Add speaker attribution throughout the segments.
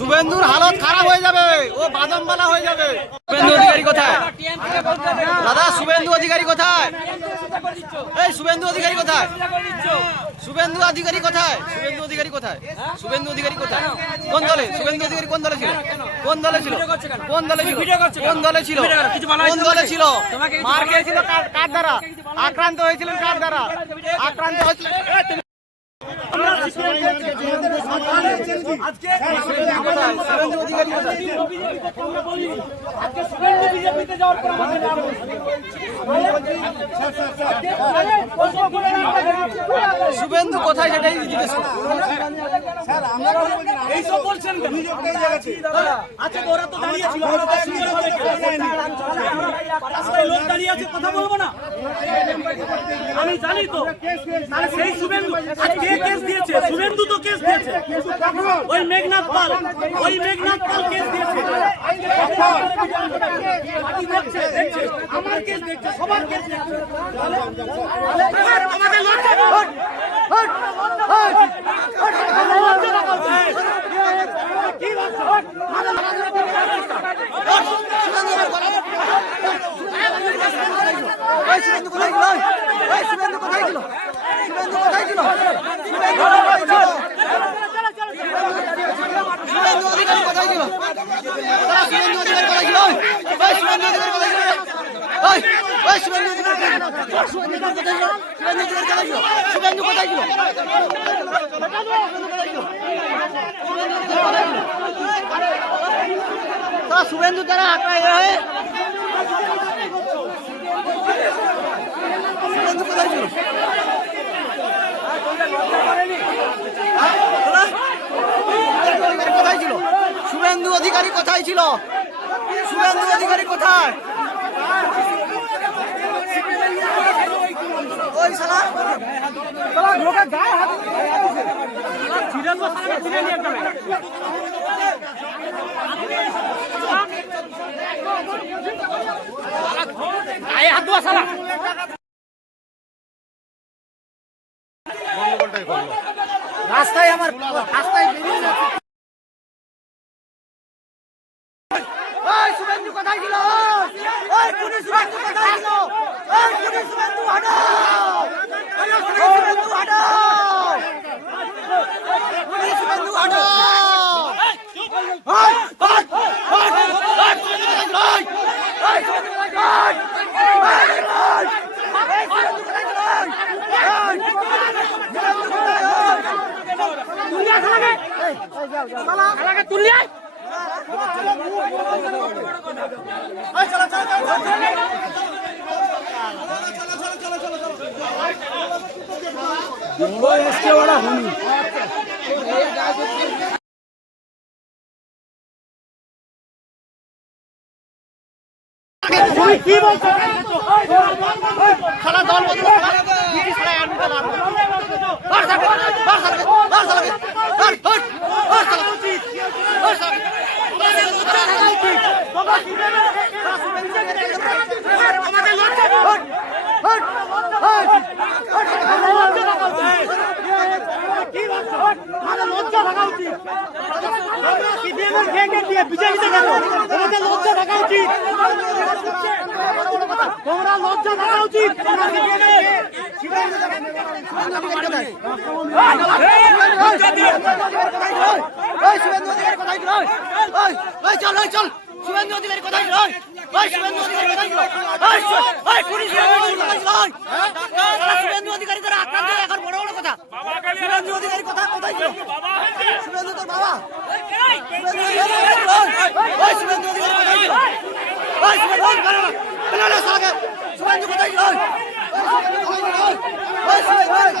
Speaker 1: শুভেন্দুর হালত খারাপ হয়ে যাবে। ও বাদামবালা হয়ে যাবে। শুভেন্দু অধিকারী কোথায়? দাদা, শুভেন্দু অধিকারী কোথায়? এই শুভেন্দু অধিকারী কোথায়? শুভেন্দু অধিকারী কোথায়? শুভেন্দু অধিকারী কোথায়? শুভেন্দু অধিকারী কোথায়? কোন দলে? শুভেন্দু অধিকারী কোন দলে ছিল? কোন দলে ছিল? কোন দলে ছিল? কোন দলে ছিল? কোন দলে ছিল? মার খেয়েছিল কার দ্বারা? আক্রান্ত হয়েছিলেন কার দ্বারা? আক্রান্ত হয়েছিলেন শুভেন্দু অধিকারী কোথায় শুভেন্দু কোথায় সেটাই জিজ্ঞেস?
Speaker 2: আচ্ছা ওরা তো দাঁড়িয়ে ছিল। আমরা তো শুনলাম থেকে। রাস্তায় লোক দাঁড়িয়ে আছে কথা বলব না? আমি জানি তো। সেই শুভেন্দু। কে কেস দিয়েছে? শুভেন্দু তো কেস দিয়েছে। ওই মেঘনাথ পাল। ওই মেঘনাথ পাল কেস দিয়েছে। আমার কেস দেখছে সবার কেস দেখছে। আমাদের লজ্জা কি ভাবছ
Speaker 1: ওই শুভেন্দু কোথায় ছিল ওই শুভেন্দু কোথায় ছিল শুভেন্দু কোথায় ছিল শুভেন্দু কোথায় ছিল শুভেন্দু অধিকারী কোথায় ছিল তারা শুভেন্দু অধিকারী কোথায় ছিল ওই শুভেন্দু অধিকারী কোথায় ছিল ওই ওই শুভেন্দু তারা দ্বারা আক্রান্ত হয়ে শুভেন্দু কোথায় ছিল কোথায় শুভেন্দু অধিকারী কোথায় ছিল? শুভেন্দু অধিকারী কোথায়? ওই শালা। শালা গায়ে হাত রাস্তায় আমার রাস্তায় বেরিয়ে যাচ্ছে। ওই শুভেন্দু কোথায় ছিল ওই পুলিশ শুভেন্দু কোথায় ছিল ওই পুলিশ শুভেন্দু হটাও ওই পুলিশ শুভেন্দু হটাও পুলিশ শুভেন্দু হটাও ওই ওই ওই ওই শুভেন্দু চলো কি বলছো? খেলা দল বদল দিদি খেলা আনবে না বার সাকে বার সাকে বার সাকে বার হট বার সাকে বার সাকে আমাদের লজ্জা হট হট হট কি ভাবছ আমাদের লজ্জা থাকা উচিত। আমরা সিপিএমের ভেঙে দিয়ে বিজেপিতে গেল। আমাদের লজ্জা থাকা উচিত। তোমরা লজ্জা থাকা উচিত। তোমরা চল চল শুভেন্দু অধিকারী কোথায় ছিল শুভেন্দু অধিকারী কোথায় পুলিশ শুভেন্দু অধিকারী দ্বারা আক্রান্ত এখন বড় বড় কথা শুভেন্দু অধিকারী কোথায় কোথায় ছিল শুভেন্দু তোর বাবা শুভেন্দু কোথায় ছিল? ওই শুভেন্দু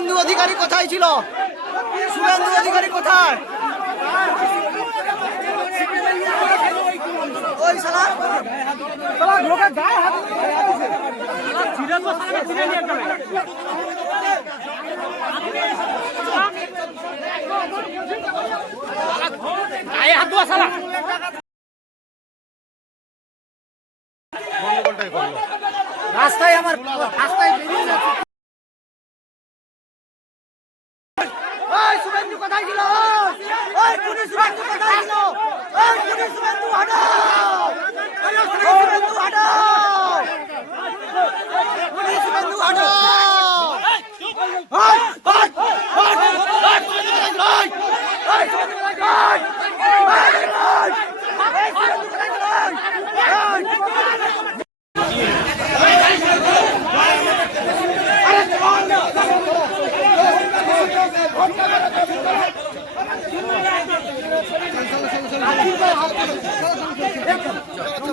Speaker 1: শুভেন্দু অধিকারী কোথায় ছিল? শুভেন্দু অধিকারী কোথায়? ওই গায়ে হাত রাস্তায় আমার রাস্তায়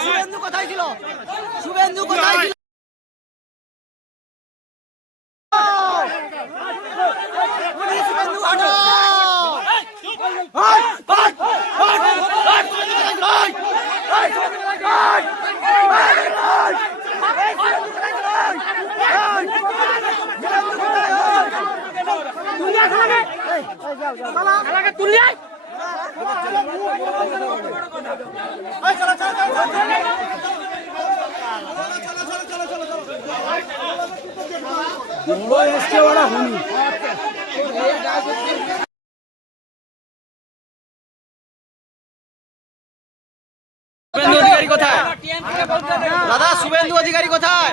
Speaker 1: শুভেন্দু কোথায় ছিল শুভেন্দু কোথায় ছিল পুলিশ শুভেন্দু হটাও ওই ওই ওই ওই শুভেন্দু কোথায় ছিল ওই ওই শুভেন্দু কোথায় ছিল ওই ওই ওই ওই শুভেন্দু কোথায় ছিল ওই ওই শুভেন্দু কোথায় ওই দুনিয়া খালাকে খালাকে তুলিয়ে ওই চলো চলো চলো চলো শুভেন্দু অধিকারী কোথায় দাদা শুভেন্দু অধিকারী কোথায়?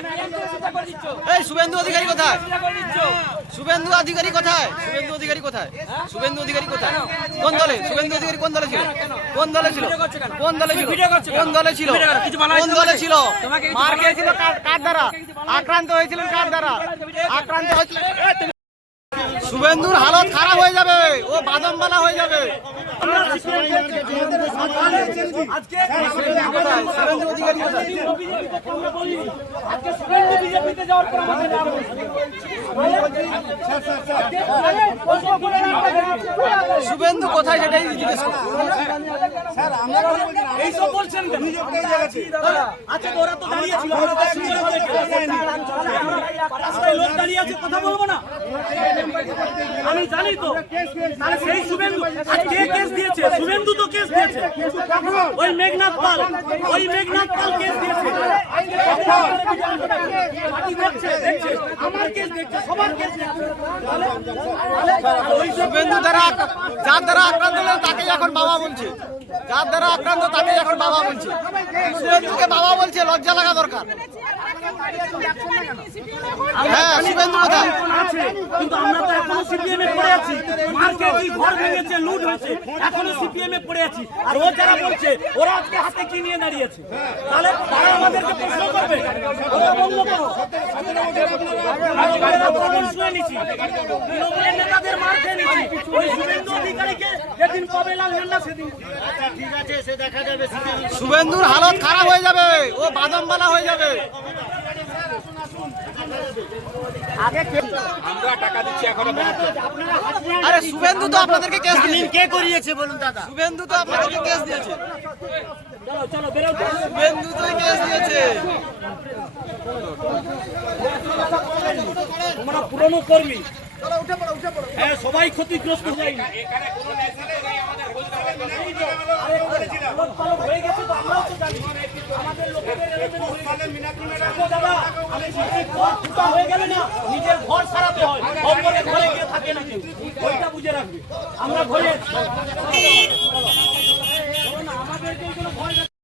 Speaker 1: এই শুভেন্দু অধিকারী কোথায়? শুভেন্দু অধিকারী কোথায়? শুভেন্দু অধিকারী কোথায়? শুভেন্দু অধিকারী কোথায়? কোন দলে? শুভেন্দু অধিকারী কোন দলে ছিল? কোন দলে ছিল? কোন দলে ছিল? কোন দলে ছিল? কোন দলে ছিল? মার খেয়েছিল কার- দ্বারা? আক্রান্ত হয়েছিলেন কার দ্বারা? আক্রান্ত হয়েছিলেন শুভেন্দুর হালত খারাপ হয়ে যাবে। ও বাদামবালা হয়ে যাবে।
Speaker 2: আজকে
Speaker 1: শুভেন্দু অধিকারী
Speaker 2: যাওয়ার পর আমাদের লাভ
Speaker 1: শুভেন্দু কোথায় সেটাই জিজ্ঞেস
Speaker 2: এইসব বলছেন আচ্ছা ওরা তো দাঁড়িয়ে ছিল। আমরা তো শুনতে হবে কেন? রাস্তায় লোক দাঁড়িয়ে আছে কথা বলব না। আমি জানি তো। তাহলে সেই শুভেন্দু আর কে কেস দিয়েছে? শুভেন্দু তো কেস দিয়েছে। ওই মেঘনাথ পাল ওই মেঘনাথ পাল কেস দিয়েছে।
Speaker 1: শুভেন্দু দ্বারা যার দ্বারা আক্রান্ত হলেন তাকে এখন বাবা বলছে। যার দ্বারা আক্রান্ত তাকে এখন বাবা বলছে। শুভেন্দুকে বাবা বলছে, লজ্জা লাগা দরকার। হ্যাঁ
Speaker 2: আমরা তো এখনও পড়ে আছি। মার খেয়েছি ঘর ভেঙেছে লুট হয়েছে এখনও সিপিএম এ পড়ে আছি। আর ও যারা বলছে, ওরা আজকে হাতে কি নিয়ে দাঁড়িয়েছে? তাহলে তারা আমাদেরকে প্রশ্ন নেতাদের মার খেয়ে ওই শুভেন্দু অধিকারীকে যেদিন সেদিন
Speaker 1: শুভেন্দুর হালত খারাপ হয়ে যাবে ও বাদাম বাদামবালা হয়ে যাবে। আরে শুভেন্দু তো আপনাদেরকে কেস দিয়েছে। কে করিয়েছে বলুন দাদা? শুভেন্দু তো আপনাদেরকে কেস দিয়েছে।
Speaker 2: চলো চলো বেরো তো।
Speaker 1: শুভেন্দু তো কেস দিয়েছে।
Speaker 2: তোমরা পুরনো কর্মী। হ্যাঁ সবাই ক্ষতিগ্রস্ত হয়ে হয়ে গেছে তো আমরাও তো জানি। আমাদের হয়ে গেছে। দেখো দাদা, আমি নিজের ঘর হয়ে গেলে না নিজের ঘর সারাতে হয়। ঘরে গিয়ে থাকে না কেউ ওইটা বুঝে রাখবে। আমরা ঘরে